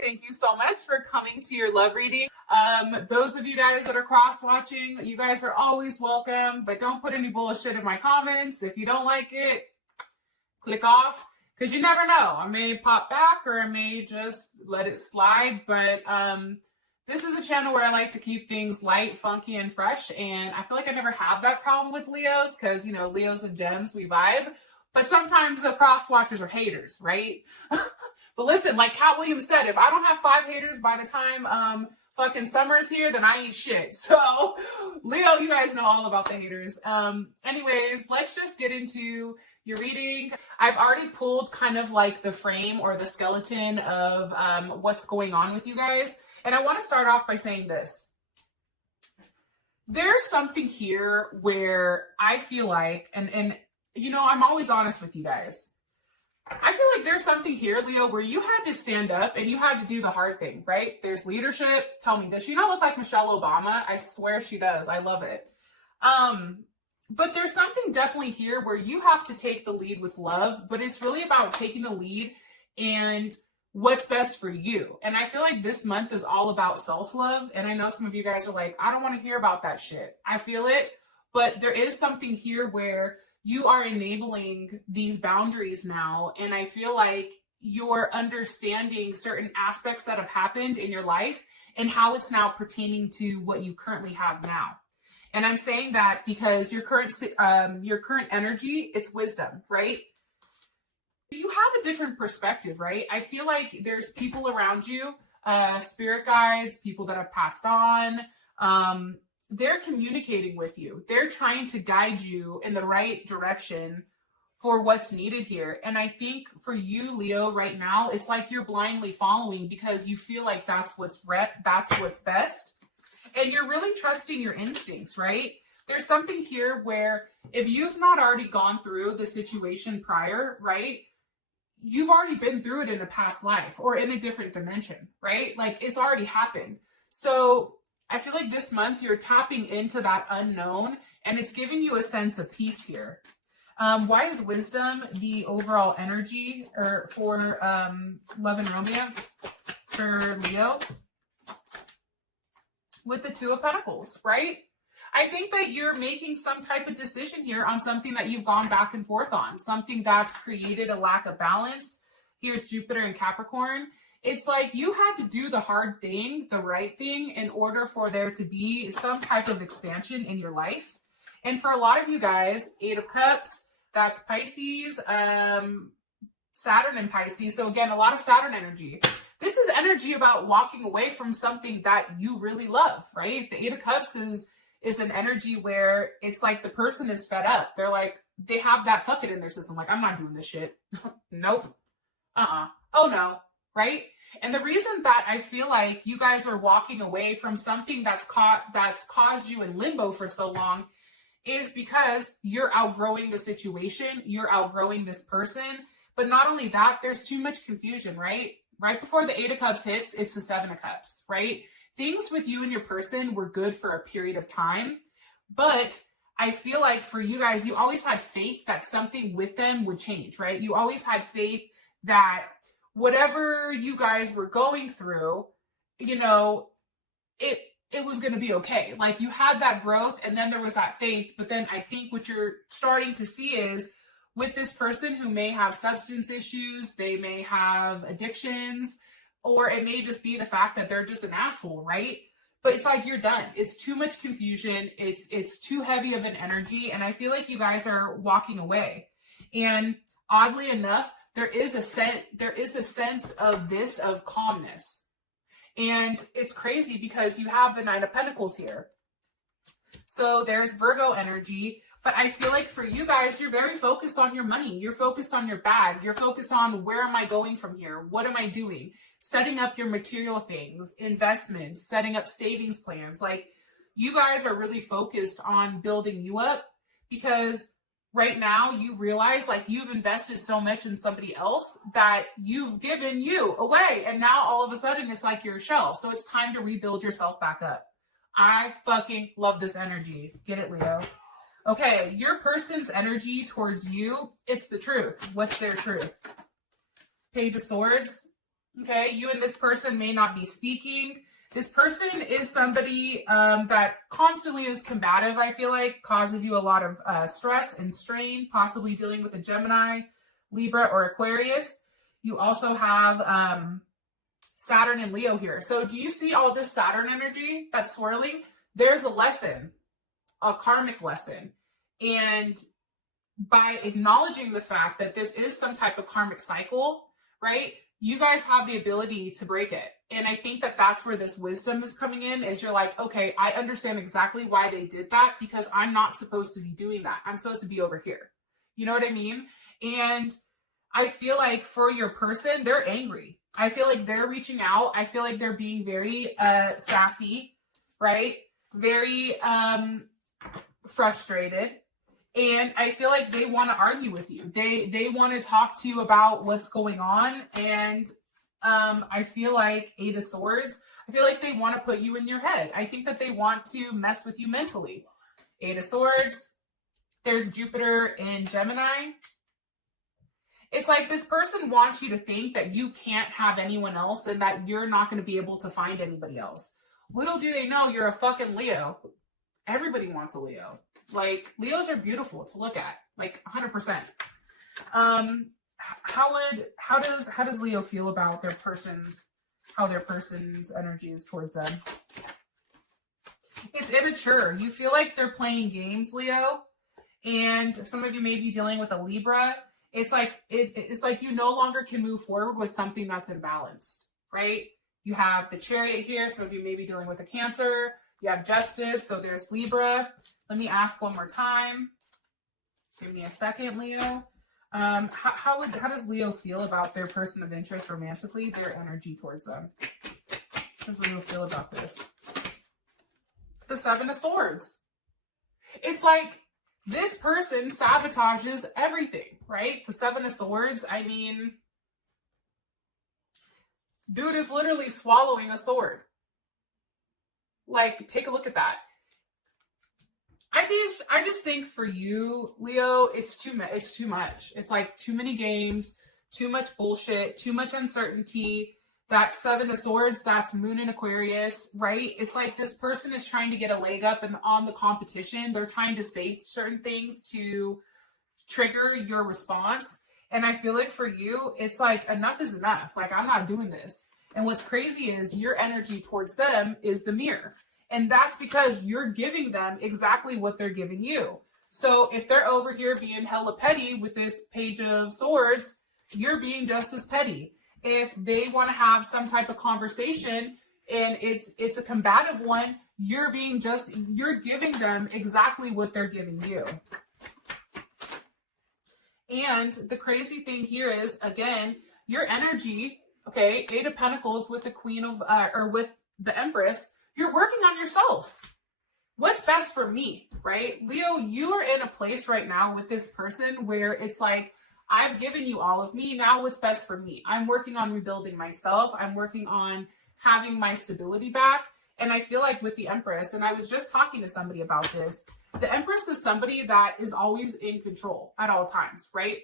Thank you so much for coming to your love reading. Those of you guys that are cross-watching, you guys are always welcome, but don't put any bullshit in my comments. If you don't like it, click off, because you never know. I may pop back or I may just let it slide, but this is a channel where I like to keep things light, funky, and fresh, and I feel like I never have that problem with Leos, because, you know, Leos and Gems, we vibe, but sometimes the cross-watchers are haters, right? But listen, like Cat Williams said, if I don't have 5 haters by the time fucking summer's here, then I ain't shit. So, Leo, you guys know all about the haters. Anyways, let's just get into your reading. I've already pulled kind of like the frame or the skeleton of what's going on with you guys. And I want to start off by saying this. There's something here where I feel like, and you know, I'm always honest with you guys. I feel like there's something here, Leo, where you had to stand up and you had to do the hard thing, right? There's leadership. Tell me, does she not look like Michelle Obama? I swear she does. I love it. But there's something definitely here where you have to take the lead with love, but it's really about taking the lead and what's best for you. And I feel like this month is all about self-love. And I know some of you guys are like, I don't want to hear about that shit. I feel it, but there is something here where you are enabling these boundaries now. And I feel like you're understanding certain aspects that have happened in your life and how it's now pertaining to what you currently have now. And I'm saying that because your current energy, it's wisdom, right? You have a different perspective, right? I feel like there's people around you, spirit guides, people that have passed on, they're communicating with you. They're trying to guide you in the right direction for what's needed here. And I think for you, Leo, right now, it's like you're blindly following because you feel like that's what's best. And you're really trusting your instincts, right? There's something here where if you've not already gone through the situation prior, right? You've already been through it in a past life or in a different dimension, right? Like it's already happened. So I feel like this month you're tapping into that unknown and it's giving you a sense of peace here. Why is wisdom the overall energy for love and romance for Leo? With the Two of Pentacles, right? I think that you're making some type of decision here on something that you've gone back and forth on, something that's created a lack of balance. Here's Jupiter and Capricorn. It's like you had to do the hard thing, the right thing, in order for there to be some type of expansion in your life. And for a lot of you guys, 8 of Cups, that's Pisces, Saturn and Pisces. So again, a lot of Saturn energy. This is energy about walking away from something that you really love, right? The 8 of Cups is an energy where it's like the person is fed up. They're like, they have that fuck it in their system. Like, I'm not doing this shit. Nope. Oh no. Right? And the reason that I feel like you guys are walking away from something that's caused you in limbo for so long is because you're outgrowing the situation, you're outgrowing this person. But not only that, there's too much confusion, right? Right before the 8 of Cups hits, it's the 7 of Cups, right? Things with you and your person were good for a period of time, but I feel like for you guys, you always had faith that something with them would change, right? You always had faith that whatever you guys were going through, you know, it was going to be okay. Like you had that growth and then there was that faith. But then I think what you're starting to see is with this person who may have substance issues, they may have addictions, or it may just be the fact that they're just an asshole, right? But it's like you're done. It's too much confusion. It's too heavy of an energy. And I feel like you guys are walking away. And oddly enough, there is a sense of calmness. And it's crazy because you have the 9 of Pentacles here. So there's Virgo energy. But I feel like for you guys, you're very focused on your money. You're focused on your bag. You're focused on where am I going from here? What am I doing? Setting up your material things, investments, setting up savings plans. Like you guys are really focused on building you up because right now you realize like you've invested so much in somebody else that you've given you away. And now all of a sudden it's like you're a shell. So it's time to rebuild yourself back up. I fucking love this energy. Get it, Leo? Okay, your person's energy towards you, it's the truth. What's their truth? Page of Swords. Okay, you and this person may not be speaking. This person is somebody that constantly is combative, I feel like, causes you a lot of stress and strain, possibly dealing with a Gemini, Libra, or Aquarius. You also have Saturn and Leo here. So do you see all this Saturn energy that's swirling? There's a lesson, a karmic lesson. And by acknowledging the fact that this is some type of karmic cycle, right? You guys have the ability to break it. And I think that that's where this wisdom is coming in, is you're like, okay, I understand exactly why they did that, because I'm not supposed to be doing that. I'm supposed to be over here. You know what I mean? And I feel like for your person, they're angry. I feel like they're reaching out. I feel like they're being very sassy, right? Very frustrated. And I feel like they want to argue with you. They want to talk to you about what's going on. And I feel like Eight of Swords, I feel like they want to put you in your head. I think that they want to mess with you mentally. Eight of Swords. There's Jupiter in Gemini. It's like this person wants you to think that you can't have anyone else and that you're not going to be able to find anybody else. Little do they know you're a fucking Leo. Everybody wants a Leo. Like, Leos are beautiful to look at, like 100%. How does Leo feel about their person's, how their person's energy is towards them? It's immature. You feel like they're playing games, Leo, and some of you may be dealing with a Libra. It's like it's like you no longer can move forward with something that's imbalanced, right? You have the Chariot here. Some of you may be dealing with a Cancer. You have Justice, so there's Libra. Let me ask one more time. Give me a second, Leo. How does Leo feel about their person of interest romantically, their energy towards them? How does Leo feel about this? The Seven of Swords. It's like this person sabotages everything, right? The Seven of Swords, I mean, dude is literally swallowing a sword. Like, take a look at that. I just think for you, Leo, it's too much. It's like too many games, too much bullshit, too much uncertainty. That Seven of Swords, that's Moon in Aquarius, right? It's like this person is trying to get a leg up on the competition. They're trying to say certain things to trigger your response. And I feel like for you, it's like enough is enough. Like, I'm not doing this. And what's crazy is your energy towards them is the mirror. And that's because you're giving them exactly what they're giving you. So if they're over here being hella petty with this Page of Swords, you're being just as petty. If they want to have some type of conversation and it's a combative one, you're giving them exactly what they're giving you. And the crazy thing here is, again, your energy, okay, Eight of Pentacles with the Queen of, or with the Empress, you're working on yourself. What's best for me, right? Leo, you are in a place right now with this person where it's like, I've given you all of me. Now what's best for me? I'm working on rebuilding myself. I'm working on having my stability back. And I feel like with the Empress, and I was just talking to somebody about this, the Empress is somebody that is always in control at all times, right?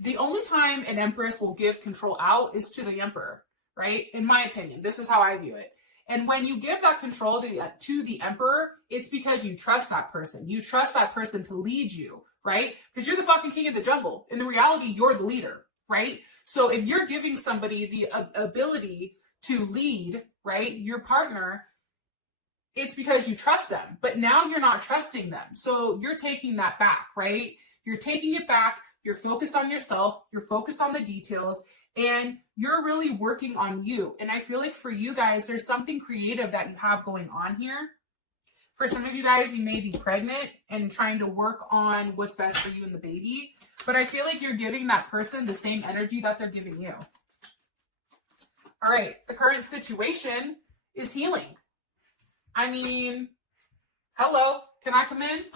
The only time an Empress will give control out is to the Emperor, right? In my opinion, this is how I view it. And when you give that control to the Emperor, it's because you trust that person. You trust that person to lead you, right? Because you're the fucking king of the jungle. In the reality, you're the leader, right? So if you're giving somebody the ability to lead, right, your partner, it's because you trust them. But now you're not trusting them. So you're taking that back, right? You're taking it back. You're focused on yourself. You're focused on the details. And you're really working on you. And I feel like for you guys, there's something creative that you have going on here. For some of you guys, you may be pregnant and trying to work on what's best for you and the baby. But I feel like you're giving that person the same energy that they're giving you. All right. The current situation is healing. I mean, hello. Can I come in?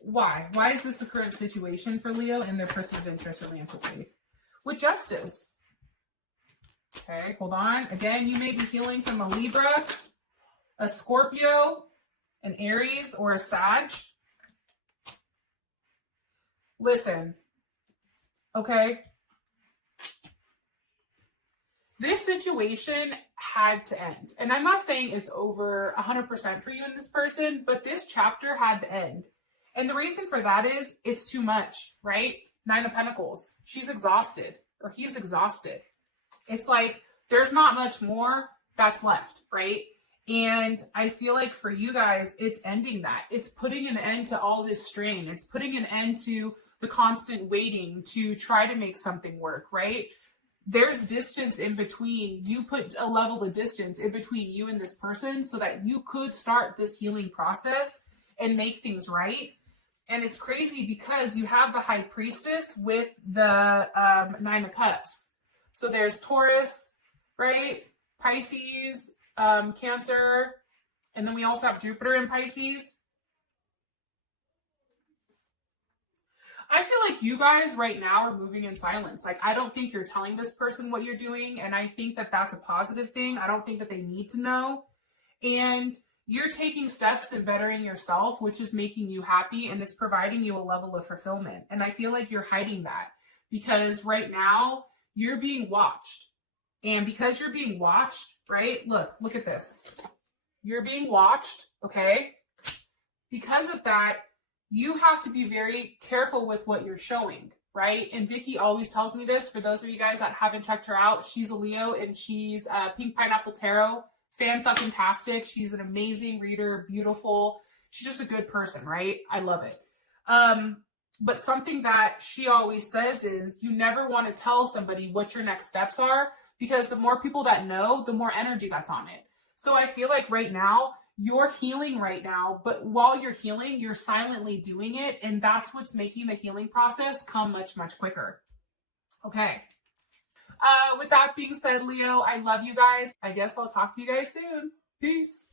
Why? Why is this the current situation for Leo and their person of interest romantically? With Justice. Okay, hold on. Again, you may be healing from a Libra, a Scorpio, an Aries, or a Sag. Listen, okay? This situation had to end. And I'm not saying it's over 100% for you and this person, but this chapter had to end. And the reason for that is it's too much, right? Nine of Pentacles. She's exhausted, or he's exhausted. It's like there's not much more that's left, right? And I feel like for you guys, it's ending that. It's putting an end to all this strain. It's putting an end to the constant waiting to try to make something work, right? There's distance in between. You put a level of distance in between you and this person so that you could start this healing process and make things right. And it's crazy because you have the High Priestess with the Nine of Cups. So there's Taurus, right? Pisces, Cancer, and then we also have Jupiter in Pisces. I feel like you guys right now are moving in silence. Like, I don't think you're telling this person what you're doing, and I think that that's a positive thing. I don't think that they need to know. And you're taking steps in bettering yourself, which is making you happy, and it's providing you a level of fulfillment. And I feel like you're hiding that because right now you're being watched. And because you're being watched, right? Look at this. You're being watched, okay? Because of that, you have to be very careful with what you're showing, right? And Vicky always tells me this. For those of you guys that haven't checked her out, she's a Leo and she's Pink Pineapple Tarot. Fan-fucking-tastic. She's an amazing reader, beautiful. She's just a good person, right? I love it. But something that she always says is you never want to tell somebody what your next steps are because the more people that know, the more energy that's on it. So I feel like right now, you're healing right now, but while you're healing, you're silently doing it, and that's what's making the healing process come much, much quicker. Okay. With that being said, Leo, I love you guys. I guess I'll talk to you guys soon. Peace.